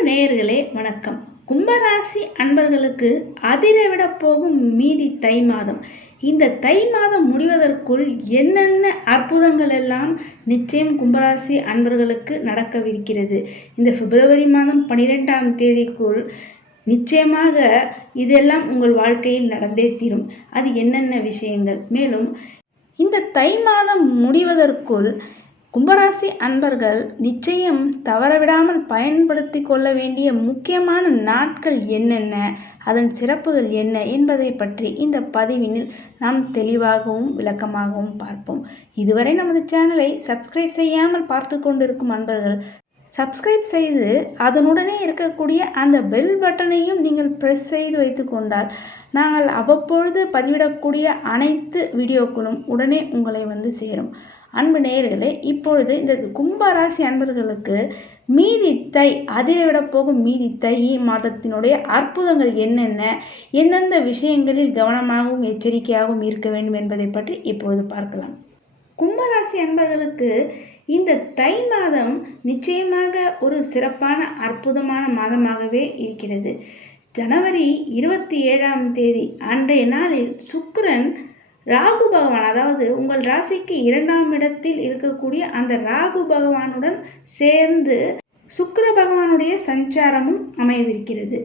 அன்பு நேயர்களே வணக்கம். கும்பராசி அன்பர்களுக்கு அதிரவிட போகும் மீதி தை மாதம். இந்த தை மாதம் முடிவதற்குள் என்னென்ன அற்புதங்கள் எல்லாம் நிச்சயம் கும்பராசி அன்பர்களுக்கு நடக்கவிருக்கிறது. இந்த பிப்ரவரி மாதம் 12ஆம் தேதிக்குள் நிச்சயமாக இதெல்லாம் உங்கள் வாழ்க்கையில் நடந்தே தீரும். அது என்னென்ன விஷயங்கள்? மேலும் இந்த தை மாதம் முடிவதற்குள் கும்பராசி அன்பர்கள் நிச்சயம் தவறவிடாமல் பயன்படுத்தி கொள்ள வேண்டிய முக்கியமான நாட்கள் என்னென்ன, அதன் சிறப்புகள் என்ன என்பதை பற்றி இந்த பதிவினில் நாம் தெளிவாகவும் விளக்கமாகவும் பார்ப்போம். இதுவரை நமது சேனலை சப்ஸ்கிரைப் செய்யாமல் பார்த்து கொண்டிருக்கும் அன்பர்கள் சப்ஸ்கிரைப் செய்து அதனுடனே இருக்கக்கூடிய அந்த பெல் பட்டனையும் நீங்கள் ப்ரெஸ் செய்து வைத்து கொண்டால் நாங்கள் அவ்வப்பொழுது பதிவிடக்கூடிய அனைத்து வீடியோக்களும் உடனே உங்களை வந்து சேரும். அன்பு நேயர்களே, இப்பொழுது இந்த கும்பராசி அன்பர்களுக்கு மீதி தை அதிரவிட போகும் மீதி தை மாதத்தினுடைய அற்புதங்கள் என்னென்ன, எந்தெந்த விஷயங்களில் கவனமாகவும் எச்சரிக்கையாகவும் இருக்க வேண்டும் என்பதை பற்றி இப்பொழுது பார்க்கலாம். கும்பராசி அன்பர்களுக்கு இந்த தை மாதம் நிச்சயமாக ஒரு சிறப்பான அற்புதமான மாதமாகவே இருக்கிறது. ஜனவரி 27ஆம் தேதி அன்றைய நாளில் சுக்கிரன் ராகு பகவான், அதாவது உங்கள் ராசிக்கு 2ஆம் இடத்தில் இருக்கக்கூடிய அந்த ராகு பகவானுடன் சேர்ந்து சுக்கிர பகவானுடைய சஞ்சாரமும் அமையவிருக்கிறது.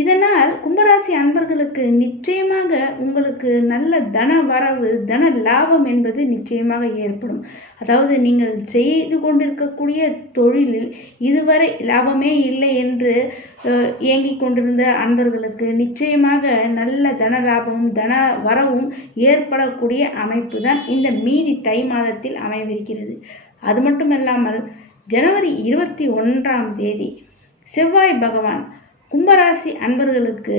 இதனால் கும்பராசி அன்பர்களுக்கு நிச்சயமாக உங்களுக்கு நல்ல தன வரவு, தன லாபம் என்பது நிச்சயமாக ஏற்படும். அதாவது நீங்கள் செய்து கொண்டிருக்கக்கூடிய தொழிலில் இதுவரை லாபமே இல்லை என்று இயங்கிக் கொண்டிருந்த அன்பர்களுக்கு நிச்சயமாக நல்ல தன லாபமும் தன வரவும் ஏற்படக்கூடிய அமைப்பு தான் இந்த மீதி தை மாதத்தில் அமையவிருக்கிறது. அது மட்டுமல்லாமல் ஜனவரி 21ஆம் தேதி செவ்வாய் பகவான் கும்பராசி அன்பர்களுக்கு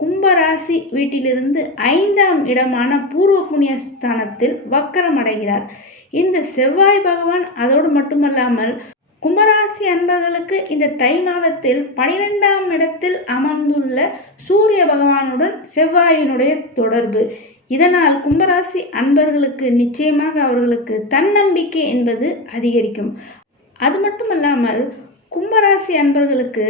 கும்பராசி வீட்டிலிருந்து 5ஆம் இடமான பூர்வ புண்ணிய ஸ்தானத்தில் வக்கரம் அடைகிறார். இந்த செவ்வாய் பகவான் அதோடு மட்டுமல்லாமல் கும்பராசி அன்பர்களுக்கு இந்த தை மாதத்தில் 12ஆம் இடத்தில் அமர்ந்துள்ள சூரிய பகவானுடன் செவ்வாயினுடைய தொடர்பு. இதனால் கும்பராசி அன்பர்களுக்கு நிச்சயமாக அவர்களுக்கு தன்னம்பிக்கை என்பது அதிகரிக்கும். அது மட்டுமல்லாமல் கும்பராசி அன்பர்களுக்கு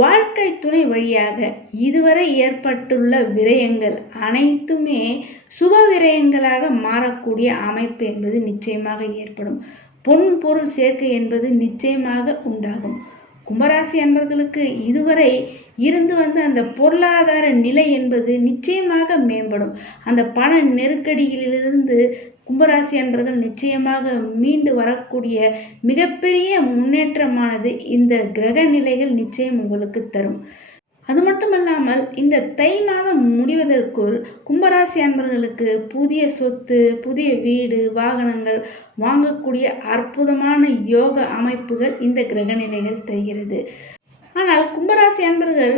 வாழ்க்கை துணை வழியாக இதுவரை ஏற்பட்டுள்ள விரயங்கள் அனைத்துமே சுப விரயங்களாக மாறக்கூடிய அமைப்பு என்பது நிச்சயமாக ஏற்படும். பொன் பொருள் சேர்க்கை என்பது நிச்சயமாக உண்டாகும். கும்பராசி அன்பர்களுக்கு இதுவரை இருந்து வந்த அந்த பொருளாதார நிலை என்பது நிச்சயமாக மேம்படும். அந்த பண நெருக்கடியிலிருந்து கும்பராசி அன்பர்கள் நிச்சயமாக மீண்டு வரக்கூடிய மிகப்பெரிய முன்னேற்றமானது இந்த கிரக நிலைகள் நிச்சயம் உங்களுக்கு தரும். அது மட்டுமல்லாமல் இந்த தை மாதம் முடிவதற்குள் கும்பராசி அன்பர்களுக்கு புதிய சொத்து, புதிய வீடு, வாகனங்கள் வாங்கக்கூடிய அற்புதமான யோக அமைப்புகள் இந்த கிரக நிலைகள் தருகிறது. ஆனால் கும்பராசி அன்பர்கள்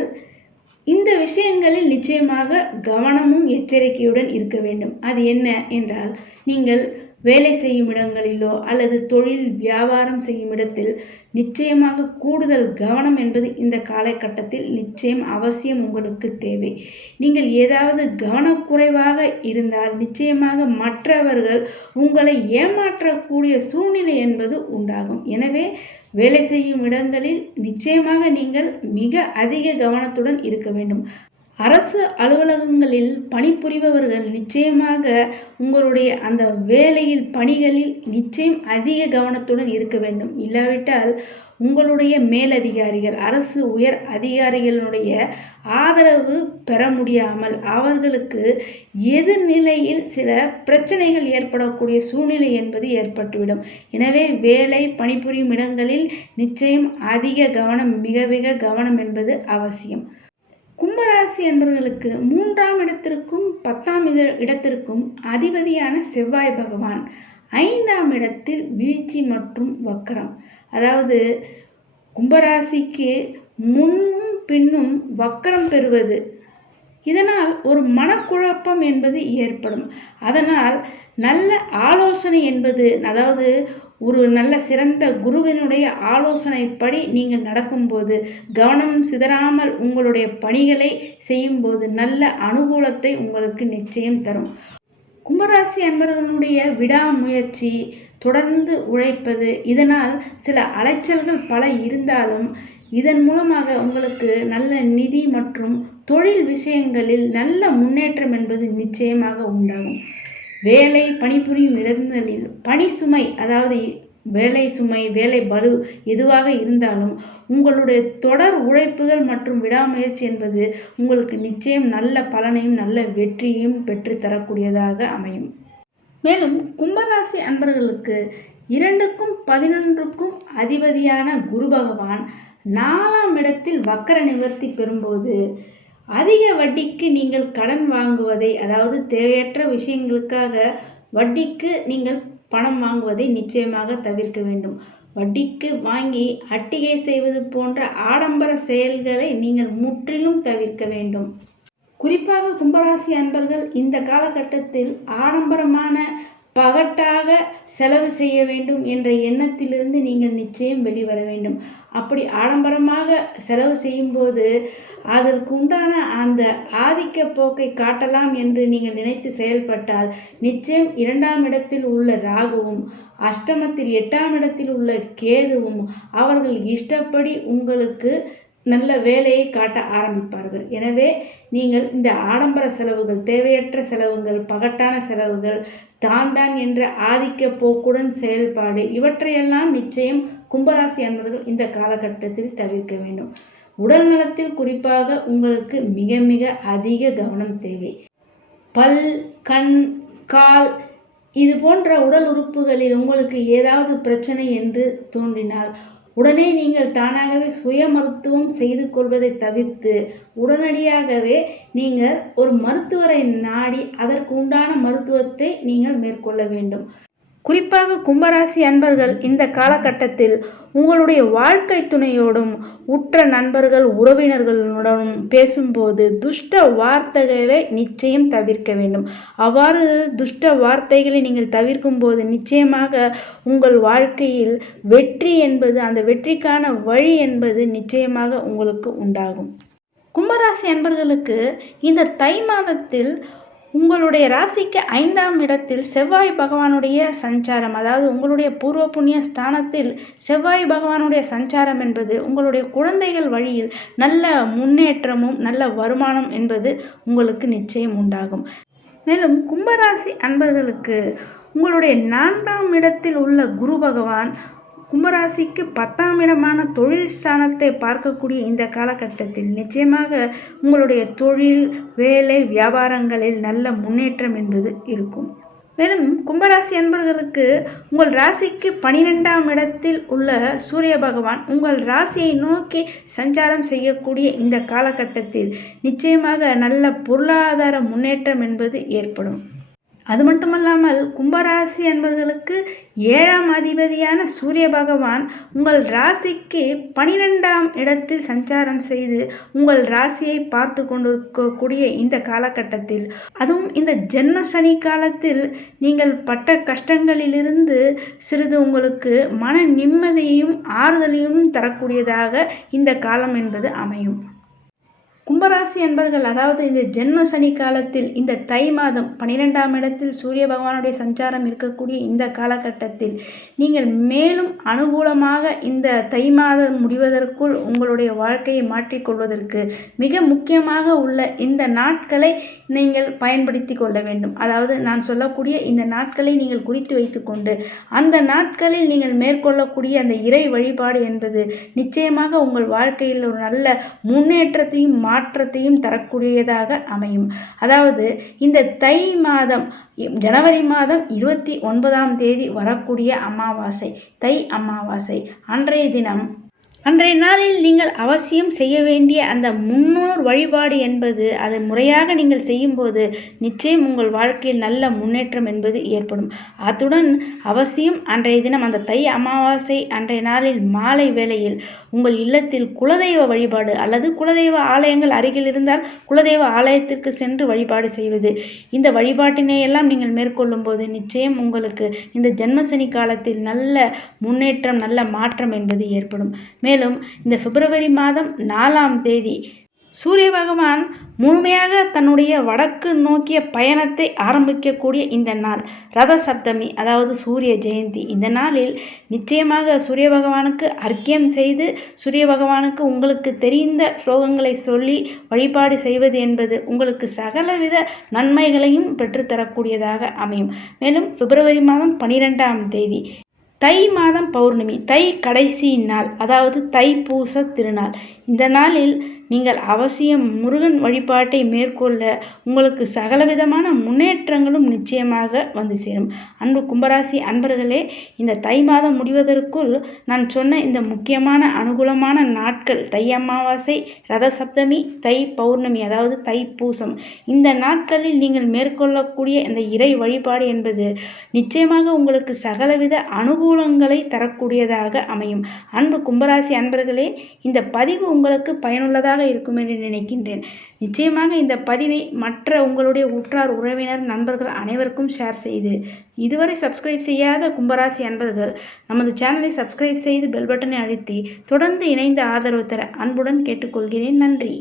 இந்த விஷயங்களில் நிச்சயமாக கவனமும் எச்சரிக்கையுடன் இருக்க வேண்டும். அது என்ன என்றால், நீங்கள் வேலை செய்யும் இடங்களிலோ அல்லது தொழில் வியாபாரம் செய்யும் இடத்தில் நிச்சயமாக கூடுதல் கவனம் என்பது இந்த காலகட்டத்தில் நிச்சயம் அவசியம் உங்களுக்கு தேவை. நீங்கள் ஏதாவது கவனக்குறைவாக இருந்தால் நிச்சயமாக மற்றவர்கள் உங்களை ஏமாற்றக்கூடிய சூழ்நிலை என்பது உண்டாகும். எனவே வேலை செய்யும் இடங்களில் நிச்சயமாக நீங்கள் மிக அதிக கவனத்துடன் இருக்க வேண்டும். அரசு அலுவலகங்களில் பணிபுரிபவர்கள் நிச்சயமாக உங்களுடைய அந்த வேலையில் பணிகளில் நிச்சயம் அதிக கவனத்துடன் இருக்க வேண்டும். இல்லாவிட்டால் உங்களுடைய மேலதிகாரிகள், அரசு உயர் அதிகாரிகளுடைய ஆதரவு பெற முடியாமல் அவர்களுக்கு எதிர்நிலையில் சில பிரச்சனைகள் ஏற்படக்கூடிய சூழ்நிலை என்பது ஏற்பட்டுவிடும். எனவே வேலை பணிபுரியும் இடங்களில் நிச்சயம் அதிக கவனம், மிக மிக கவனம் என்பது அவசியம். கும்பராசி அன்பர்களுக்கு 3ஆம் இடத்திற்கும் 10ஆம் இடத்திற்கும் அதிபதியான செவ்வாய் பகவான் 5ஆம் இடத்தில் வீழ்ச்சி மற்றும் வக்கரம். அதாவது கும்பராசிக்கு முன்னும் பின்னும் வக்கரம் பெறுவது, இதனால் ஒரு மனக்குழப்பம் என்பது ஏற்படும். அதனால் நல்ல ஆலோசனை என்பது, அதாவது ஒரு நல்ல சிறந்த குருவினுடைய ஆலோசனைப்படி நீங்கள் நடக்கும்போது, கவனம் சிதறாமல் உங்களுடைய பணிகளை செய்யும்போது நல்ல அனுகூலத்தை உங்களுக்கு நிச்சயம் தரும். கும்பராசி அன்பர்களுடைய விடாமுயற்சி, தொடர்ந்து உழைப்பது, இதனால் சில அலைச்சல்கள் பல இருந்தாலும் இதன் மூலமாக உங்களுக்கு நல்ல நிதி மற்றும் தொழில் விஷயங்களில் நல்ல முன்னேற்றம் என்பது நிச்சயமாக உண்டாகும். வேலை பணிபுரியும் இடங்களில் பணி சுமை, அதாவது வேலை சுமை, வேலை பளு எதுவாக இருந்தாலும் உங்களுடைய தொடர் உழைப்புகள் மற்றும் விடாமுயற்சி என்பது உங்களுக்கு நிச்சயம் நல்ல பலனையும் நல்ல வெற்றியையும் பெற்று தரக்கூடியதாக அமையும். மேலும் கும்பராசி அன்பர்களுக்கு 2க்கும் 11க்கும் அதிபதியான குரு பகவான் 4ஆம் இடத்தில் வக்கர நிவர்த்தி பெறும்போது அதிக வட்டிக்கு நீங்கள் கடன் வாங்குவதை, அதாவது தேவையற்ற விஷயங்களுக்காக வட்டிக்கு நீங்கள் பணம் வாங்குவதை நிச்சயமாக தவிர்க்க வேண்டும். வட்டிக்கு வாங்கி அட்டிகை செய்வது போன்ற ஆடம்பர செயல்களை நீங்கள் முற்றிலும் தவிர்க்க வேண்டும். குறிப்பாக கும்பராசி அன்பர்கள் இந்த காலகட்டத்தில் ஆடம்பரமான பகட்டாக செலவு செய்ய வேண்டும் என்ற எண்ணத்திலிருந்து நீங்கள் நிச்சயம் வெளிவர வேண்டும். அப்படி ஆடம்பரமாக செலவு செய்யும்போது அதற்கு உண்டான அந்த ஆதிக்க போக்கை காட்டலாம் என்று நீங்கள் நினைத்து செயல்பட்டால் நிச்சயம் 2ஆம் இடத்தில் உள்ள ராகுவும் அஷ்டமத்தில் 8ஆம் இடத்தில் உள்ள கேதுவும் அவர்கள் இஷ்டப்படி உங்களுக்கு நல்ல வேலையை காட்ட ஆரம்பிப்பார்கள். எனவே நீங்கள் இந்த ஆடம்பர செலவுகள், தேவையற்ற செலவுகள், பகட்டான செலவுகள், தான் என்ற ஆதிக்க போக்குடன் செயல்பாடு இவற்றையெல்லாம் நிச்சயம் கும்பராசி அன்பர்கள் இந்த காலகட்டத்தில் தவிர்க்க வேண்டும். உடல் நலத்தில் குறிப்பாக உங்களுக்கு மிக மிக அதிக கவனம் தேவை. பல், கண், கால் இது போன்ற உடல் உறுப்புகளில் உங்களுக்கு ஏதாவது பிரச்சனை என்று தோன்றினால் உடனே நீங்கள் தானாகவே சுய மருத்துவம் செய்து கொள்வதை தவிர்த்து உடனடியாகவே நீங்கள் ஒரு மருத்துவரை நாடி அதற்கு உண்டான மருத்துவத்தை நீங்கள் மேற்கொள்ள வேண்டும். குறிப்பாக கும்பராசி அன்பர்கள் இந்த காலகட்டத்தில் உங்களுடைய வாழ்க்கை துணையோடும் உற்ற நண்பர்கள் உறவினர்களுடனும் பேசும்போது துஷ்ட வார்த்தைகளை நிச்சயம் தவிர்க்க வேண்டும். அவ்வாறு துஷ்ட வார்த்தைகளை நீங்கள் தவிர்க்கும் போது நிச்சயமாக உங்கள் வாழ்க்கையில் வெற்றி என்பது, அந்த வெற்றிக்கான வழி என்பது நிச்சயமாக உங்களுக்கு உண்டாகும். கும்பராசி அன்பர்களுக்கு இந்த தை மாதத்தில் உங்களுடைய ராசிக்கு 5ஆம் இடத்தில் செவ்வாய் பகவானுடைய சஞ்சாரம், அதாவது உங்களுடைய பூர்வ புண்ணிய ஸ்தானத்தில் செவ்வாய் பகவானுடைய சஞ்சாரம் என்பது உங்களுடைய குழந்தைகள் வழியில் நல்ல முன்னேற்றமும் நல்ல வருமானம் என்பது உங்களுக்கு நிச்சயம் உண்டாகும். மேலும் கும்பராசி அன்பர்களுக்கு உங்களுடைய 4ஆம் இடத்தில் உள்ள குரு பகவான் கும்பராசிக்கு 10ஆம் இடமான தொழில் ஸ்தானத்தை பார்க்கக்கூடிய இந்த காலகட்டத்தில் நிச்சயமாக உங்களுடைய தொழில், வேலை, வியாபாரங்களில் நல்ல முன்னேற்றம் என்பது இருக்கும். மேலும் கும்பராசி அன்பர்களுக்கு உங்கள் ராசிக்கு 12ஆம் இடத்தில் உள்ள சூரிய பகவான் உங்கள் ராசியை நோக்கி சஞ்சாரம் செய்யக்கூடிய இந்த காலகட்டத்தில் நிச்சயமாக நல்ல பொருளாதார முன்னேற்றம் என்பது ஏற்படும். அது மட்டுமல்லாமல் கும்பராசி அன்பர்களுக்கு 7ஆம் அதிபதியான சூரிய பகவான் உங்கள் ராசிக்கு 12ஆம் இடத்தில் சஞ்சாரம் செய்து உங்கள் ராசியை பார்த்து கொண்டிருக்கக்கூடிய இந்த காலகட்டத்தில், அதுவும் இந்த ஜென்ம சனி காலத்தில் நீங்கள் பட்ட கஷ்டங்களிலிருந்து சிறிது உங்களுக்கு மன நிம்மதியையும் ஆறுதலையும் தரக்கூடியதாக இந்த காலம் என்பது அமையும். கும்பராசி அன்பர்கள், அதாவது இந்த ஜென்ம சனி காலத்தில் இந்த தை மாதம் 12ஆம் இடத்தில் சூரிய பகவானுடைய சஞ்சாரம் இருக்கக்கூடிய இந்த காலகட்டத்தில் நீங்கள் மேலும் அனுகூலமாக இந்த தை மாதம் முடிவதற்குள் உங்களுடைய வாழ்க்கையை மாற்றிக்கொள்வதற்கு மிக முக்கியமாக உள்ள இந்த நாட்களை நீங்கள் பயன்படுத்தி கொள்ள வேண்டும். அதாவது நான் சொல்லக்கூடிய இந்த நாட்களை நீங்கள் குறித்து வைத்துக்கொண்டு அந்த நாட்களில் நீங்கள் மேற்கொள்ளக்கூடிய அந்த இறை வழிபாடு என்பது நிச்சயமாக உங்கள் வாழ்க்கையில் ஒரு நல்ல முன்னேற்றத்தையும் மாற்றத்தையும் தரக்கூடியதாக அமையும். அதாவது இந்த தை மாதம் ஜனவரி மாதம் 29ஆம் தேதி வரக்கூடிய அமாவாசை, தை அமாவாசை அன்றைய நாளில் நீங்கள் அவசியம் செய்ய வேண்டிய அந்த முன்னோர் வழிபாடு என்பது அதை முறையாக நீங்கள் செய்யும்போது நிச்சயம் உங்கள் வாழ்க்கையில் நல்ல முன்னேற்றம் என்பது ஏற்படும். அத்துடன் அவசியம் அன்றைய தினம் அந்த தை அமாவாசை அன்றைய நாளில் மாலை வேளையில் உங்கள் இல்லத்தில் குலதெய்வ வழிபாடு அல்லது குலதெய்வ ஆலயங்கள் அருகில் இருந்தால் குலதெய்வ ஆலயத்திற்கு சென்று வழிபாடு செய்வது, இந்த வழிபாட்டினை எல்லாம் நீங்கள் மேற்கொள்ளும் போது நிச்சயம் உங்களுக்கு இந்த ஜென்மசனி காலத்தில் நல்ல முன்னேற்றம் நல்ல மாற்றம் என்பது ஏற்படும். மேலும் இந்த பிப்ரவரி மாதம் 4ஆம் தேதி சூரிய பகவான் முழுமையாக தன்னுடைய வடக்கு நோக்கிய பயணத்தை ஆரம்பிக்கக்கூடிய இந்த நாள் ரத சப்தமி, அதாவது சூரிய ஜெயந்தி. இந்த நாளில் நிச்சயமாக சூரிய பகவானுக்கு அர்க்கியம் செய்து சூரிய பகவானுக்கு உங்களுக்கு தெரிந்த ஸ்லோகங்களை சொல்லி வழிபாடு செய்வது என்பது உங்களுக்கு சகலவித நன்மைகளையும் பெற்றுத்தரக்கூடியதாக அமையும். மேலும் பிப்ரவரி மாதம் 12ஆம் தேதி தை மாதம் பௌர்ணமி, தை கடைசி நாள், அதாவது தைப்பூச திருநாள். இந்த நாளில் நீங்கள் அவசியம் முருகன் வழிபாட்டை மேற்கொள்ள உங்களுக்கு சகலவிதமான முன்னேற்றங்களும் நிச்சயமாக வந்து சேரும். அன்பு கும்பராசி அன்பர்களே, இந்த தை மாதம் முடிவதற்குள் நான் சொன்ன இந்த முக்கியமான அனுகூலமான நாட்கள் தை அமாவாசை, ரத சப்தமி, தை பௌர்ணமி, அதாவது தைப்பூசம், இந்த நாட்களில் நீங்கள் மேற்கொள்ளக்கூடிய இந்த இறை வழிபாடு என்பது நிச்சயமாக உங்களுக்கு சகலவித அனுகூலங்களை தரக்கூடியதாக அமையும். அன்பு கும்பராசி அன்பர்களே, இந்த பதிவு உங்களுக்கு பயனுள்ளதாக இருக்கும் என்று நினைக்கின்றேன். நிச்சயமாக இந்த பதிவை மற்ற உங்களுடைய உற்றார் உறவினர் நண்பர்கள் அனைவருக்கும் ஷேர் செய்து, இதுவரை சப்ஸ்கிரைப் செய்யாத கும்பராசி அன்பர்கள் நமது சேனலை சப்ஸ்கிரைப் செய்து பெல் பட்டனை அழுத்தி தொடர்ந்து இணைந்து ஆதரவு தர அன்புடன் கேட்டுக்கொள்கிறேன். நன்றி.